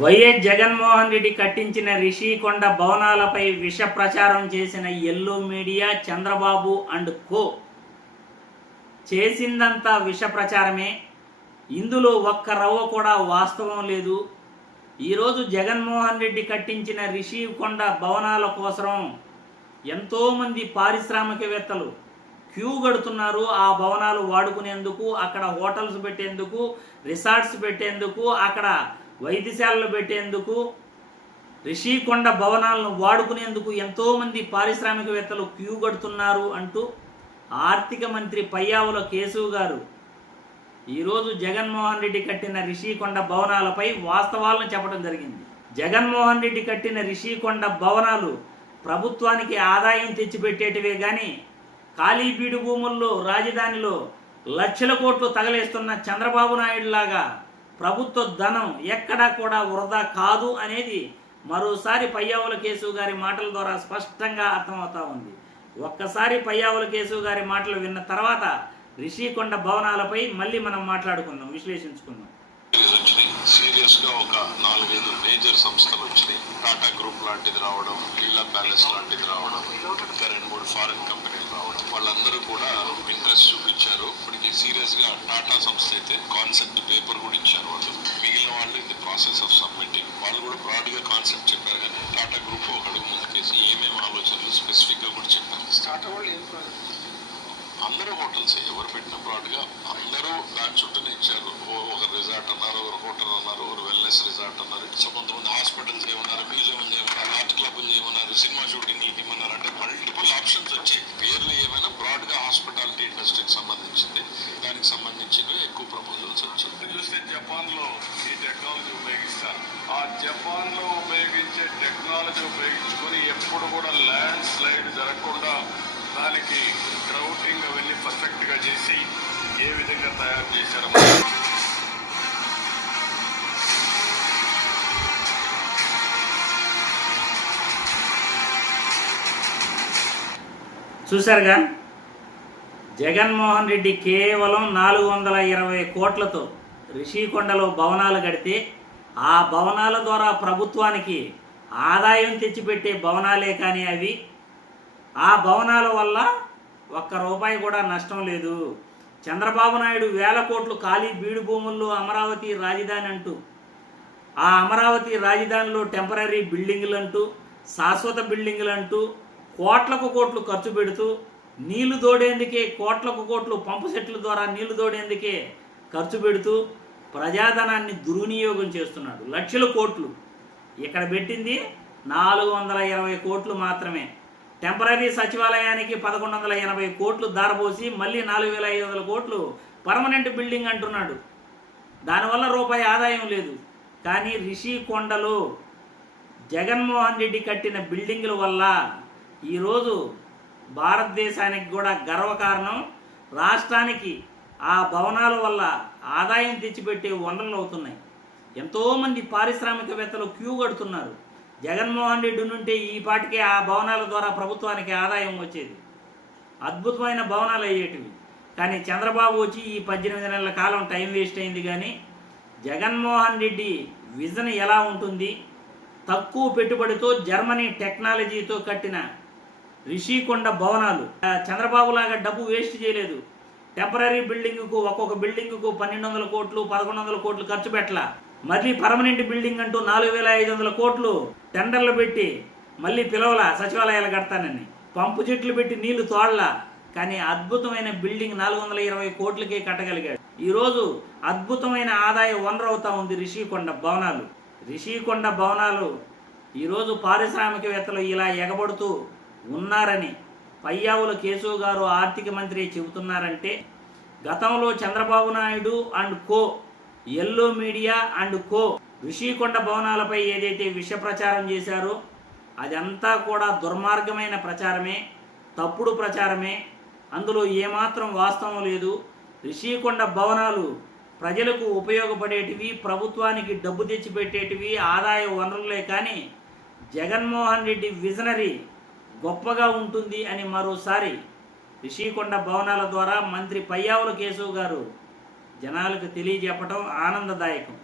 YS Jaganmohan Reddy కట్టించిన రిషికొండ భవనాలపై విష ప్రచారం చేసిన yellow media, Chandrababu and co చేసిందంతా విష ప్రచారమే. ఇందులో ఒక్క రవ్వ కూడా వాస్తవం లేదు. ఈరోజు జగన్మోహన్ రెడ్డి కట్టించిన రిషికొండ భవనాల కోసం ఎంతోమంది పారిశ్రామికవేత్తలు క్యూ కడుతున్నారు. ఆ భవనాలు వాడుకునేందుకు, అక్కడ హోటల్స్ పెట్టేందుకు, రిసార్ట్స్ పెట్టేందుకు, అక్కడ వైద్యశాలలు పెట్టేందుకు, రిషికొండ భవనాలను వాడుకునేందుకు ఎంతోమంది పారిశ్రామికవేత్తలు క్యూ కడుతున్నారు అంటూ ఆర్థిక మంత్రి పయ్యావుల కేశవ్ గారు ఈరోజు జగన్మోహన్ రెడ్డి కట్టిన రిషికొండ భవనాలపై వాస్తవాలను చెప్పడం జరిగింది. జగన్మోహన్ రెడ్డి కట్టిన రిషికొండ భవనాలు ప్రభుత్వానికి ఆదాయం తెచ్చిపెట్టేటివే కానీ ఖాళీ బీడు భూముల్లో రాజధానిలో లక్షల కోట్లు తగలేస్తున్న చంద్రబాబు నాయుడు లాగా ప్రభుత్వ ధనం ఎక్కడా కూడా వృధా కాదు అనేది మరోసారి పయ్యావుల కేశవ్ గారి మాటల ద్వారా స్పష్టంగా అర్థమవుతా ఉంది. ఒక్కసారి పయ్యావుల కేశవ్ గారి మాటలు విన్న తర్వాత రిషికొండ భవనాలపై మళ్ళీ మనం మాట్లాడుకుందాం, విశ్లేషించుకుందాం. సీరియస్ గా ఒక 4-5 మేజర్ సంస్థలు వచ్చినాయి. టాటా గ్రూప్ లాంటిది రావడం, లీలా ప్యాలెస్ లాంటిది రావడం, ఇంకా 2-3 ఫారెన్ కంపెనీలు రావడం, వాళ్ళందరూ కూడా ఇంట్రెస్ట్ చూపించారు. ఇప్పటికి సీరియస్ గా టాటా సంస్థ అయితే కాన్సెప్ట్ పేపర్ కూడా ఇచ్చారు. వాళ్ళు మిగిలిన వాళ్ళు in the process of submitting. వాళ్ళు కూడా బ్రాడ్ గా కాన్సెప్ట్ చెప్పారు, కానీ టాటా గ్రూప్ ఒక అడుగు ముందుకేసి ఏమేమి ఆలోచనలు స్పెసిఫిక్ గా కూడా చెప్పారు. స్టార్ట్ వాళ్ళు ఏం అందరూ హోటల్స్ ఎవరు పెట్టిన బ్రాడ్ గా అందరూ దాని చుట్టూనే ఇచ్చారు. ఒక రిసార్ట్ అన్నారు, ఒక హోటల్ అన్నారు, ఒక వెల్నెస్ రిసార్ట్ అన్నారు. సో కొంతమంది హాస్పిటల్స్ ఏమన్నారు, మ్యూజియం చేయమన్నారు, ఆర్ట్ క్లబ్ చేయమన్నారు, సినిమా షూటింగ్ ఇవ్వమన్నారు. అంటే మల్టిపుల్ ఆప్షన్స్ వచ్చాయి. పేర్లు ఏమైనా బ్రాడ్ గా హాస్పిటాలిటీ ఇండస్ట్రీకి సంబంధించింది, దానికి సంబంధించినవి ఎక్కువ ప్రపోజల్స్ వచ్చాయి. చూస్తే జపాన్ లో ఈ టెక్నాలజీ ఉపయోగిస్తారు. ఆ జపాన్ లో ఉపయోగించే టెక్నాలజీ ఉపయోగించుకొని ఎప్పుడు కూడా ల్యాండ్ స్లైడ్ జరగకుండా దానికి గ్రౌటింగ్ అవన్నీ పర్ఫెక్ట్ గా చేసి ఏ విధంగా తయారు చేశారు. చూశారుగా, జగన్మోహన్ రెడ్డి కేవలం 420 కోట్లతో రిషికొండలో భవనాలు కడితే ఆ భవనాల ద్వారా ప్రభుత్వానికి ఆదాయం తెచ్చిపెట్టే భవనాలే కానీ అవి ఆ భవనాల వల్ల ఒక్క రూపాయి కూడా నష్టం లేదు. చంద్రబాబు నాయుడు 1000 కోట్లు ఖాళీ బీడు భూముల్లో అమరావతి రాజధాని అంటూ, ఆ అమరావతి రాజధానిలో టెంపరీ బిల్డింగులు అంటూ, శాశ్వత బిల్డింగులు అంటూ కోట్లకు కోట్లు ఖర్చు పెడుతూ నీళ్లు దోడేందుకే కోట్లకు కోట్లు పంపు సెట్ల ద్వారా నీళ్లు దోడేందుకే ఖర్చు పెడుతూ ప్రజాధనాన్ని దుర్వినియోగం చేస్తున్నాడు. లక్షల కోట్లు. ఇక్కడ పెట్టింది 420 కోట్లు మాత్రమే. టెంపరీ సచివాలయానికి 1180 కోట్లు దారపోసి మళ్ళీ 4500 కోట్లు పర్మనెంట్ బిల్డింగ్ అంటున్నాడు. దానివల్ల రూపాయి ఆదాయం లేదు. కానీ రిషికొండలో జగన్మోహన్ రెడ్డి కట్టిన బిల్డింగుల వల్ల ఈరోజు భారతదేశానికి కూడా గర్వకారణం. రాష్ట్రానికి ఆ భవనాల వల్ల ఆదాయం తెచ్చిపెట్టే వనరులు అవుతున్నాయి. ఎంతోమంది పారిశ్రామికవేత్తలు క్యూ కడుతున్నారు. జగన్మోహన్ రెడ్డి నుంటే ఈ పాటికే ఆ భవనాల ద్వారా ప్రభుత్వానికి ఆదాయం వచ్చేది. అద్భుతమైన భవనాలు అయ్యేటివి. కానీ చంద్రబాబు వచ్చి ఈ 18 నెలల కాలం టైం వేస్ట్ అయింది. కానీ జగన్మోహన్ రెడ్డి విజన్ ఎలా ఉంటుంది? తక్కువ పెట్టుబడితో జర్మనీ టెక్నాలజీతో కట్టిన రిషికొండ భవనాలు. చంద్రబాబు లాగా డబ్బు వేస్ట్ చేయలేదు. టెంపరీ బిల్డింగ్కు ఒక్కొక్క బిల్డింగ్కు 1200 కోట్లు 1100 కోట్లు ఖర్చు పెట్టలా. మళ్ళీ పర్మనెంట్ బిల్డింగ్ అంటూ 4500 కోట్లు టెండర్లు పెట్టి మళ్ళీ పిలవల సచివాలయాలు కడతానని. పంపు చెట్లు పెట్టి నీళ్లు తోడలా. కానీ అద్భుతమైన బిల్డింగ్ 420 కోట్లకే కట్టగలిగాడు. ఈరోజు అద్భుతమైన ఆదాయ వనరు అవుతా ఉంది రిషికొండ భవనాలు. రిషికొండ భవనాలు ఈరోజు పారిశ్రామికవేత్తలు ఇలా ఎగబడుతూ ఉన్నారని పయ్యావుల కేశవ్ గారు ఆర్థిక మంత్రి చెబుతున్నారంటే, గతంలో Chandrababu Naidu and co, yellow media and co Rushikonda భవనాలపై ఏదైతే విష ప్రచారం చేశారో అదంతా కూడా దుర్మార్గమైన ప్రచారమే, తప్పుడు ప్రచారమే. అందులో ఏమాత్రం వాస్తవం లేదు. రిషికొండ భవనాలు ప్రజలకు ఉపయోగపడేటివి, ప్రభుత్వానికి డబ్బు తెచ్చిపెట్టేటివి, ఆదాయ వనరులే. కానీ జగన్మోహన్ రెడ్డి విజనరీ గొప్పగా ఉంటుంది అని మరోసారి రిషికొండ భవనాల ద్వారా మంత్రి పయ్యావుల కేశవ్ గారు జనాలకు తెలియజెప్పడం ఆనందదాయకం.